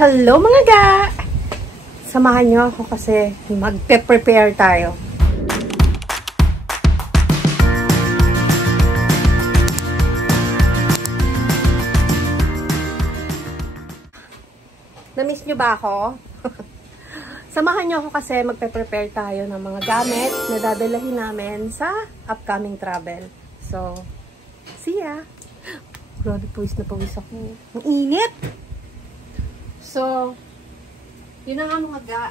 Hello mga ga! Samahan nyo ako kasi magpe-prepare tayo. Na-miss nyo ba ako? Samahan nyo ako kasi magpe-prepare tayo ng mga gamit na dadalahin namin sa upcoming travel. So, see ya! Grabe, pawis na pawis ako. Ang init! So, yun ang mga ga.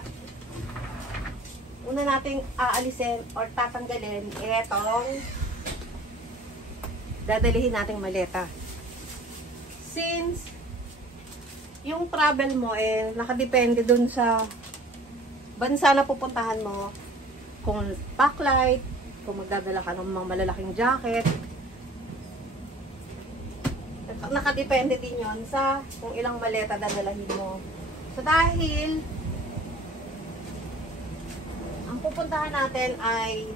Una nating aalisin or tatanggalin itong dadalihin nating maleta. Since yung travel mo nakadepende dun sa bansa na pupuntahan mo, kung backlight, kung magdadala ka ng mga malalaking jacket, nakadepende din yon sa kung ilang maleta dadalahin mo. So dahil ang pupuntahan natin ay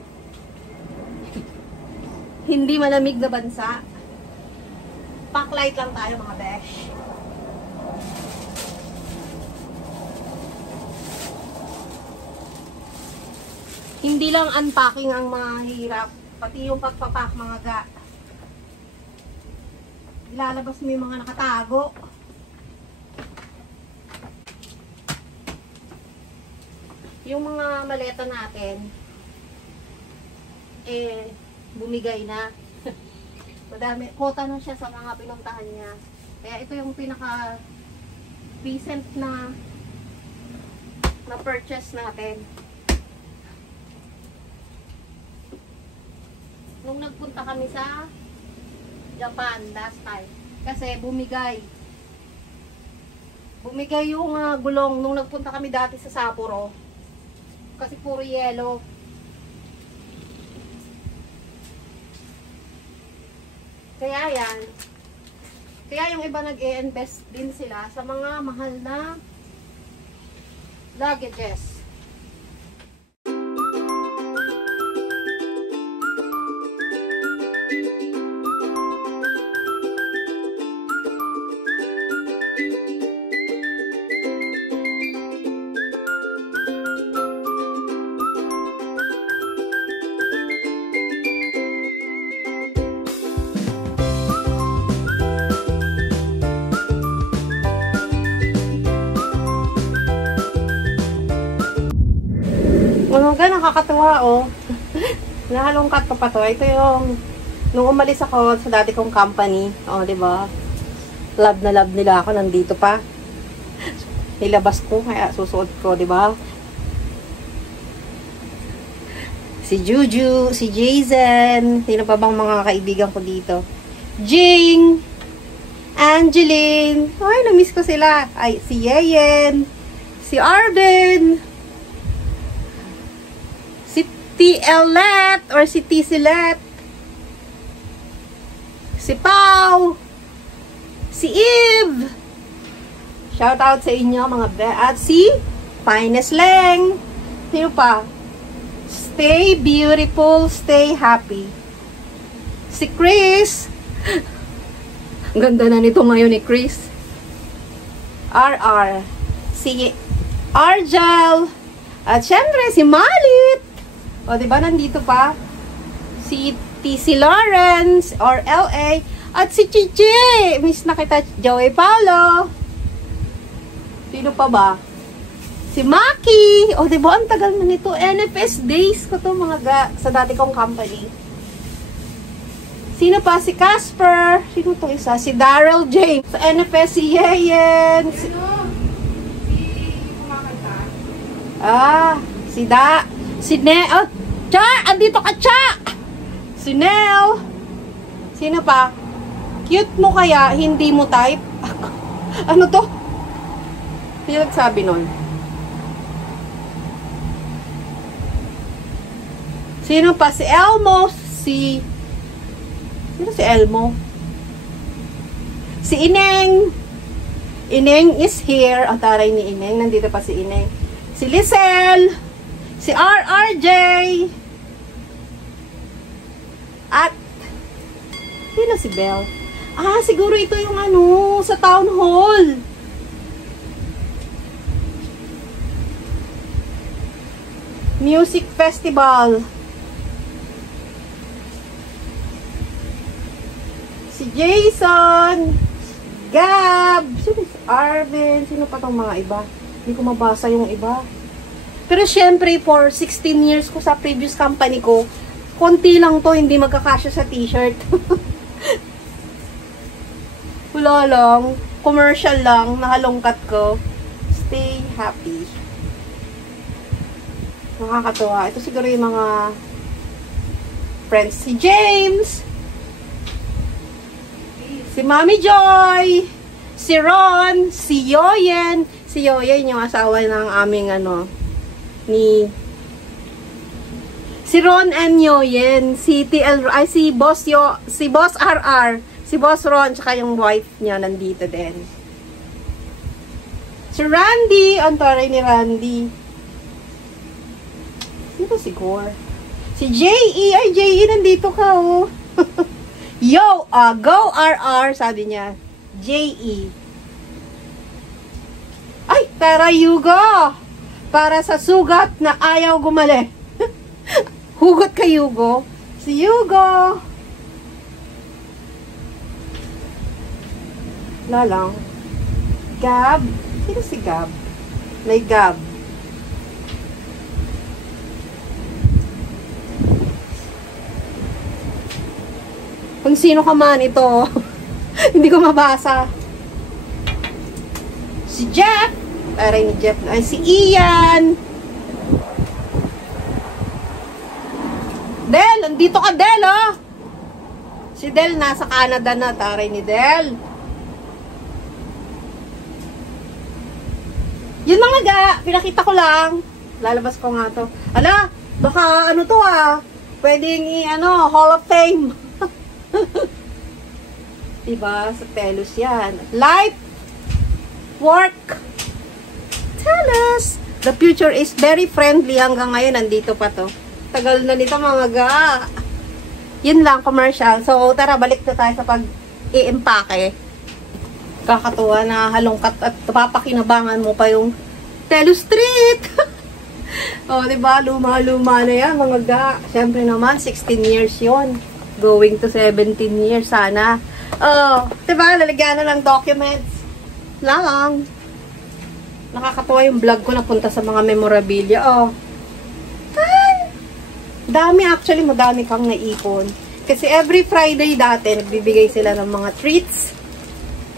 hindi malamig na bansa, backlight lang tayo mga besh. Hindi lang unpacking ang mahirap, pati yung pagpapack mga ga. Ilalabas mo yung mga nakatago. Yung mga maleta natin, bumigay na. Madami, quota na siya sa mga pinuntahan niya. Kaya ito yung pinaka recent na purchase natin. Nung nagpunta kami sa Japan last time, kasi bumigay yung gulong nung nagpunta kami dati sa Sapporo, kasi puro yellow. Kaya yung iba nag-i-invest din sila sa mga mahal na luggages. Nakakatuwa oh. Nahalongkat ko pa to. Ito yung nung umalis ako sa dati kong company. Oh, 'di ba? Love na love nila ako, nandito pa. Nilabas ko kaya susuot ko, 'di ba? Si Juju, si Jason, sino pa bang mga kaibigan ko dito? Jing, Angeline. Ay, na-miss ko sila. Ay, si Yeyen, si Arden, T-Let or si T-Silet, si Pau, si Eve. Shout out sa inyo mga at si Finest Leng. Sino pa? Stay beautiful, stay happy. Si Chris. Ang ganda na nito ngayon ni Chris. RR. Si Argel. At syempre si Malit. O, diba, nandito pa si TC Lawrence or LA at si Chichi. Miss na kita, Joey Paulo. Sino pa ba? Si Maki. O, diba, ang tagal na nito. NFS days ko to mga ga sa dati kong company. Sino pa? Si Casper. Sino to isa? Si Daryl James. Sa NFS si Yeyen. Si si Nel. Oh, Cha! Andito ka, Cha! Si Nel. Sino pa? Cute mo kaya, hindi mo type? Ano to? Sino nagsabi nun? Sino pa? Si Elmo. Sino si Elmo? Si Ineng. Ineng is here. Ang taray ni Ineng. Nandito pa si Ineng. Si Lisel. Si RRJ. At sino si Belle? Ah, siguro ito yung sa town hall. Music Festival. Si Jason, Gab, sino si Arvin, sino pa tong mga iba? Hindi ko mabasa yung iba. Pero syempre, for 16 years ko sa previous company ko, konti lang to, hindi magkakasya sa t-shirt. Wala lang, commercial lang, nahalongkat ko. Stay happy. Nakakatuwa. Ito siguro yung mga friends. Si James, si Mami Joy, si Ron, si Yoyen. Si Yoyen yung asawa ng aming si Ron and Yoyen, si TL, ay si Boss RR, si Boss Ron, tsaka yung wife niya nandito din. Si Randy, ang taray ni Randy. Sino si Gore? Si J.E. Ay, J.E. nandito ka, oh. Yo, go RR, sabi niya. J.E. Ay, tara, Yugo. Para sa sugat na ayaw gumali. Hugot kay Yugo. Si Yugo. Wala lang. Gab. Sino si Gab? May Gab. Kung sino ka man ito. Hindi ko mabasa. Si Jeff. Aray ni Jeff. Ay, si Ian. Del, nandito ka, Del, oh. Si Del nasa Canada na. Taray ni Del. Yun mga ga, pinakita ko lang. Lalabas ko nga to. Ala, baka ano to pwedeng Hall of Fame. Diba? Sa Telos yan. Life, work, Telos. The future is very friendly. Hanggang ngayon, nandito pa to. Tagal na nito mga ga. Yun lang, commercial. So, tara, balik na tayo sa pag-i-empake. Kakatuwa na halongkat at papakinabangan mo pa yung Telos Street. O, diba? Luma-luma na yan, mga ga. Siyempre naman, 16 years yon, going to 17 years sana. Oh, diba? Lalagyan na lang documents. Lang. Nakakatuwa yung vlog ko na punta sa mga memorabilia. Oh. Dami, actually, madami kang naipon. Kasi every Friday dati, nagbibigay sila ng mga treats.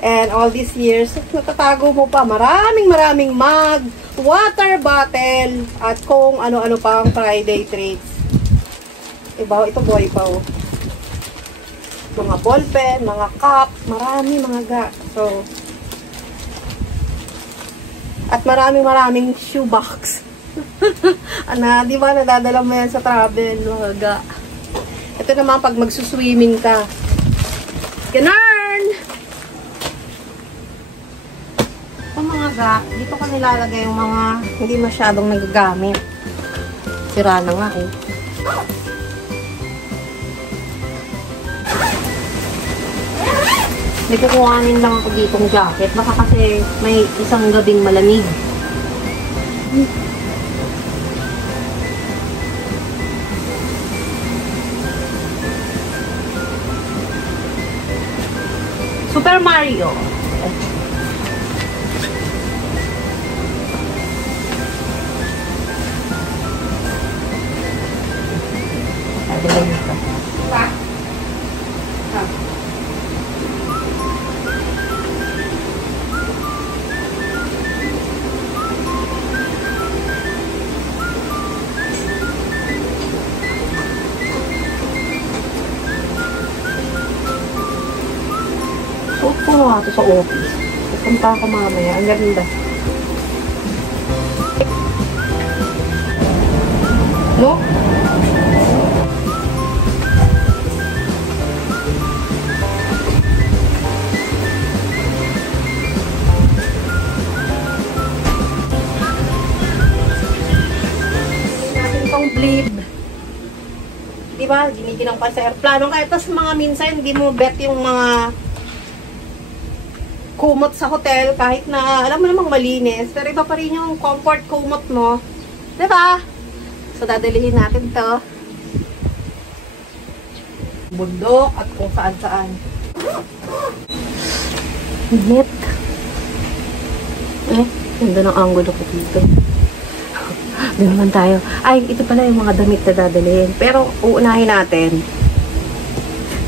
And all these years, natatago mo pa. Maraming mug, water bottle, at kung ano-ano pang Friday treats. Diba? Ito boy pa, oh. Mga ballpen, mga cup, marami mga ga. So, at maraming shoebox. Di ba nadadala mo yan sa travel, mga ga. Ito naman pag magsuswimming ka. Ganun! Ito mga ga, dito ko nilalagay yung mga hindi masyadong nagagamit. Sira na nga eh. May kukuhanin lang ako ditong jacket. Baka kasi may isang gabing malamig. Super Mario. Sabi lang ito. Pa? Puno nga ito sa office. Pupunta ako mamaya. Ang ganda. No? Natin itong blib. Diba? Giniginang pa sa airplano. Kahit sa mga minsan, hindi mo bet yung mga kumot sa hotel, kahit na alam mo namang malinis, pero iba pa rin yung comfort kumot mo, diba? So, dadalihin natin to. Bundok at kung saan-saan. Init. Ganda ng angulo ko dito. Doon naman tayo. Ay, ito pala yung mga damit na dadalhin. Pero, uunahin natin.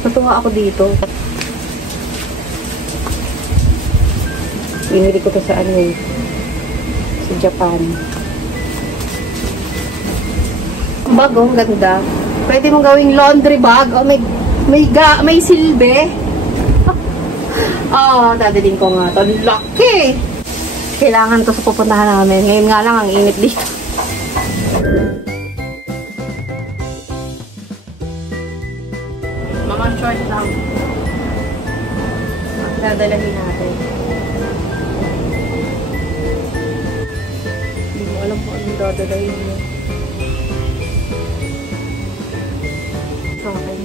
Natuwa ako dito. Binili ko to sa sa Japan. Bag, oh, ganda. Pwede mong gawing laundry bag. Oh, may silbi. Dadalhin ko nga to. Lucky! Kailangan to sa pupuntahan namin. Ngayon nga lang, ang init dito. Mga short lang. Dadalhin natin. Hindi mo alam kung anong dadalhin mo. Sa akin.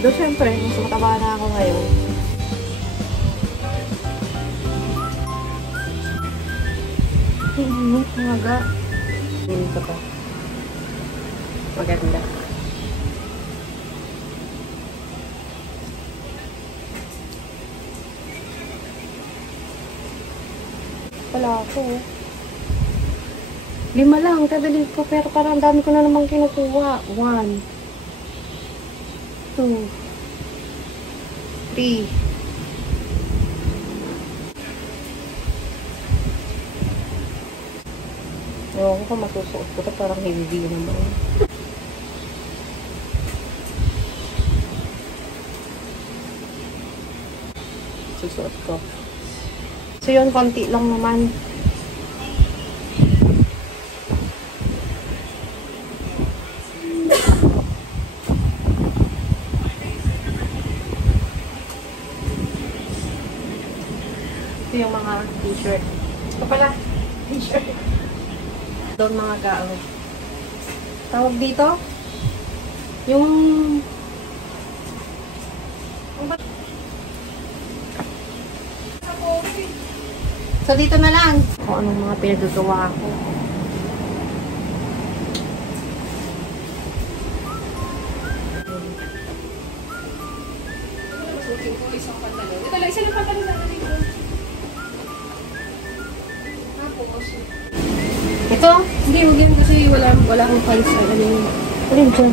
Doon syempre, mas mataba na ako ngayon. Mga dito pa. Maganda. Wala ako. 5 lang. Dadalhin ko. Pero parang dami ko na namang kinukuha. 1, 2, 3. Ewan ko masusuot ko ito, parang hindi naman. Susuot ko. So yun, konti lang naman. Ito yung mga t-shirt. Ito pala, t-shirt. Doon mga gao. Tawag dito? Yung... So, dito na lang. Kung anong mga pinagagawa ko. Masukin ko isang pantalon. Ito lang, isa lang pantalon na dito. Tapos, ito? Hindi, huwag yan kasi wala akong pants na ganyan. Alin dyan?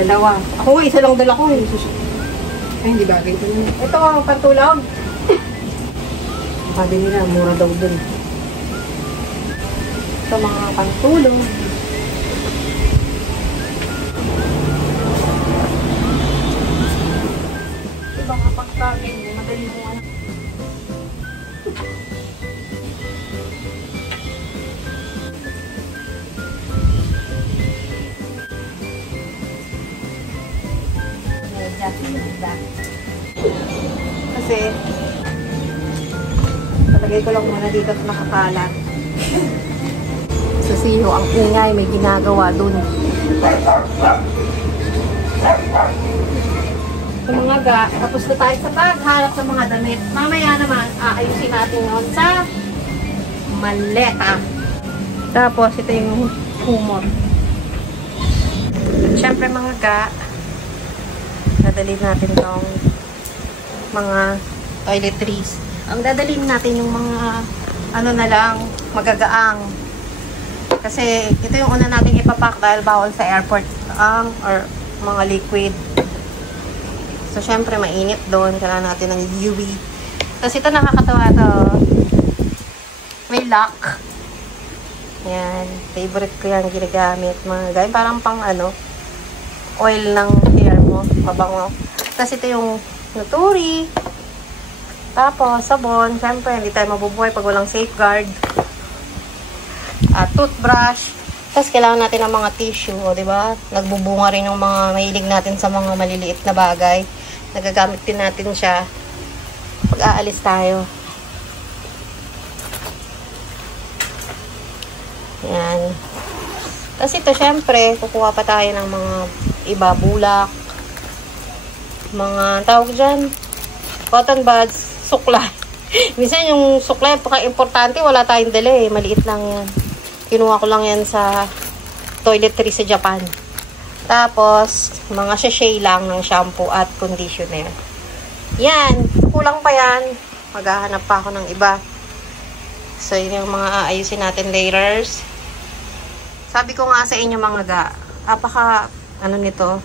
Dalawa. Ako nga, isa lang dala ko eh. Ay, hindi bagay ito yun. Ito ang pantulog. Sabi nila, mura daw dun. Ito mga pantulog. Ito mga pagkain. Madali mo anak. Kasi palagay ko lang muna dito at nakakalat. Sa siyo, ang ingay may ginagawa dun. Sa mga ga, tapos na tayo sa pagharap sa mga damit. Mamaya naman, aayusin natin yun sa maleta. Tapos, ito yung humor. Siyempre mga ga, dadalhin natin tong mga toiletries. Ang dadalhin natin yung mga ano na lang, magagaang. Kasi ito yung una nating ipapack dahil bawal sa airport or mga liquid. So syempre mainit doon, kailangan natin ng UV. Tapos ito nakakatawa to. May lock. Yan, favorite ko yan ginagamit. Mga ganyan, parang pang ano, oil ng hair mo, mabango. Tapos ito yung Nuturi. Tapos, sabon. Siyempre, hindi tayo mabubuhay pag walang safeguard. Toothbrush. Tapos, kailangan natin ng mga tissue. O, diba? Nagbubunga rin yung mga mahilig natin sa mga maliliit na bagay. Nagagamit din natin siya pag aalis tayo. Yan. Tapos ito, syempre, kukuha pa tayo ng mga iba, bulak. Mga tawag dyan, cotton buds, suklay. Minsan yung sukle, paka-importante, wala tayong dala eh. Maliit lang yan. Kinuha ko lang yan sa toiletries sa Japan. Tapos, mga sachet lang ng shampoo at conditioner. Yan. Kulang pa yan. Maghahanap pa ako ng iba. So, yun yung mga aayusin natin later. Sabi ko nga sa inyo mga ga, ano nito,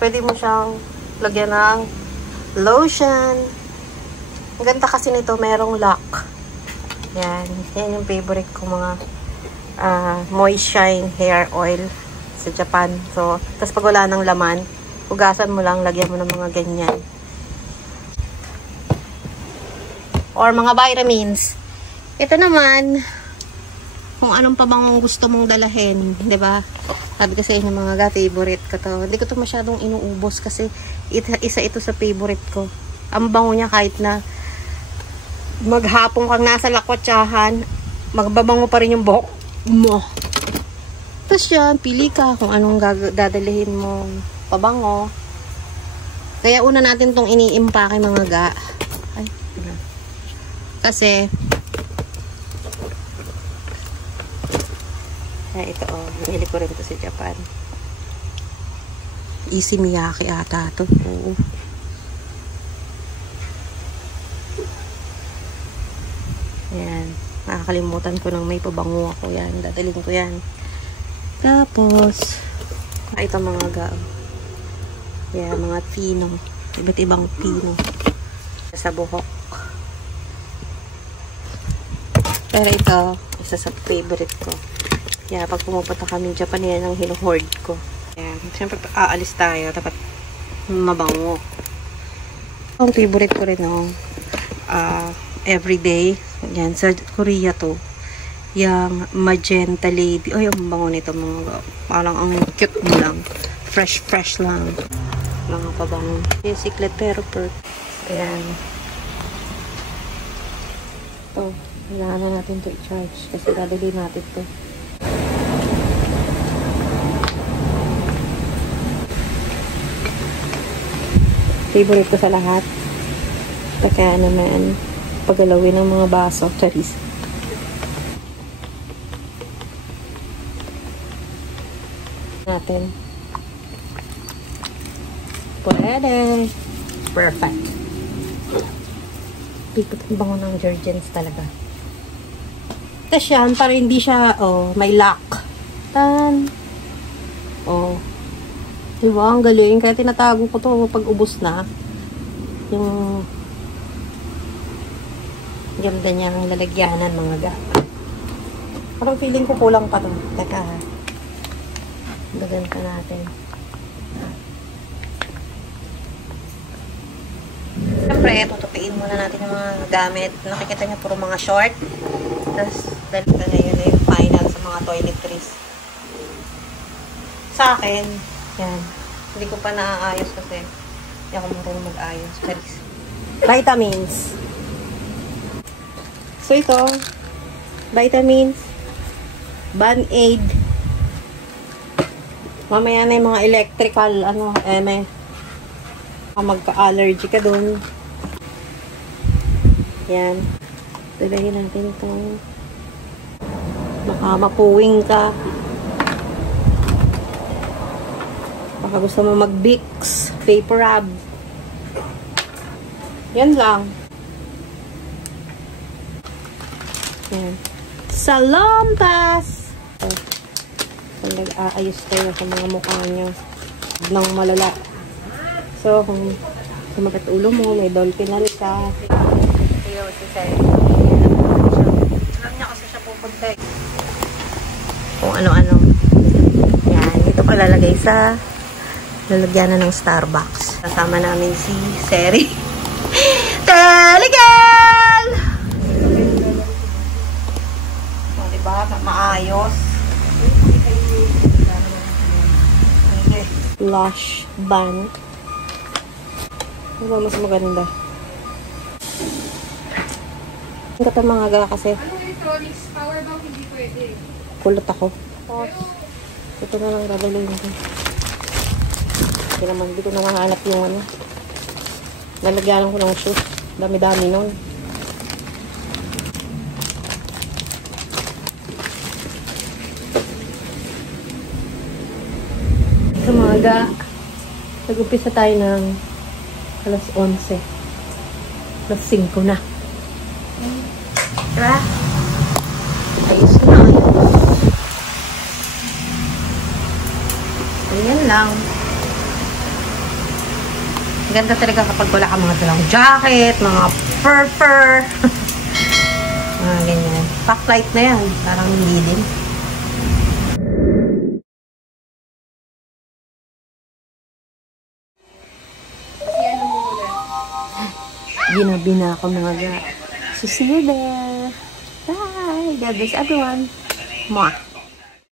pwede mo siyang lagyan ng lotion. Ang ganda kasi nito, merong lock. Yan. Yan yung favorite ko mga moist shine hair oil sa Japan. So, tapos pag wala ng laman, hugasan mo lang, lagyan mo ng mga ganyan. Or mga vitamins. Ito naman, kung anong pabangong gusto mong dalahin, 'di ba? Sabi kasi inyo mga favorite ko to. Hindi ko to masyadong inuubos kasi isa ito sa favorite ko. Ang bango niya kahit na maghapon kang nasa lakwatsahan, magbabango pa rin yung buhok mo. Tapos yan, pili ka kung anong dadalhin mo pabango. Kaya una natin tong iniimpake mga ga. Ay, kasi ito nabili ko rin to sa Japan. Easy Miyake ata to. Oo. Yan. Nakakalimutan ko nang may pabango ako. Yan. Dadalhin ko yan. Tapos, ito mga ga. Yan. Mga pino. Iba't ibang pino. Sa buhok. Pero ito, isa sa favorite ko. Kaya pag pumupunta kami Japan, yan ang hinuhoard ko. Ayan. Siyempre, aalis tayo. Dapat mabango. Ang favorite ko rin, no? Everyday. Yan. Sa Korea to. Yung magenta lady. Ay, ang bango nito. Mga, parang ang cute mo lang. Fresh lang. Mga pabango. Secret pero perk. Ayan. Ito. Kailangan na natin to i-charge. Kasi dadali natin to. Favorite ko sa lahat. Kaya naman, paggalawin ng mga baso. Charis. Natin. Pwede. Perfect. Pipot ang bango ng Jergens talaga. Tapos yan, para hindi siya, may lock. Tan. Diba? Ang galing. Kaya tinatago ko to pag ubos na. Yung ganda niya ang lalagyanan mga ga. Parang feeling ko kulang pa to. Teka ha. Gaganta natin. Siyempre, tutupiin muna natin yung mga gamit. Nakikita niyo puro mga short. Tapos, dahil na yun yung final sa mga toiletries. Sa akin, yan. Hindi ko pa naaayos kasi hindi ako marunong mag-ayos. Charis. Vitamins. So, ito. Vitamins. Band-aid. Mamaya na yung mga electrical, may magka-allergy ka dun. Yan. Dalahin natin itong makamapuwing ka. Baka gusto mo mag-Vicks, paper rub. Yan lang. Yan. Salonpas! Kung nag-aayos kayo sa mga mukha nyo ng malala. So, kung sumakit ulo mo, may dolphinal ka. Iyo, si Sir. Alam niya kasi siya pupunta. Kung ano-ano. Yan. Ito palalagay sa lalagyan na ng Starbucks. Kasama namin si Seri. Telegal! O, diba? Maayos. Lush bun. Ano ba mas maganda? Ang gata mga ga kasi. Ano electronics? Powerbank hindi pwede. Kulot ako. Ito na lang dadalhin ko. Hindi ko na mahanap yung Lalagyan ko ng shoes. Dami-dami nun. umaga mga ga. Nag-umpisa tayo ng alas 11. Alas 5 na. Diba? Ayos na. Ayan lang. Ganda talaga kapag wala ka mga dalang jacket, mga fur. Mga ganyan. Pack light na yan. Parang hindi din. Ginabi na ako mga ga. So, see you there. Bye. God bless everyone. Mwah.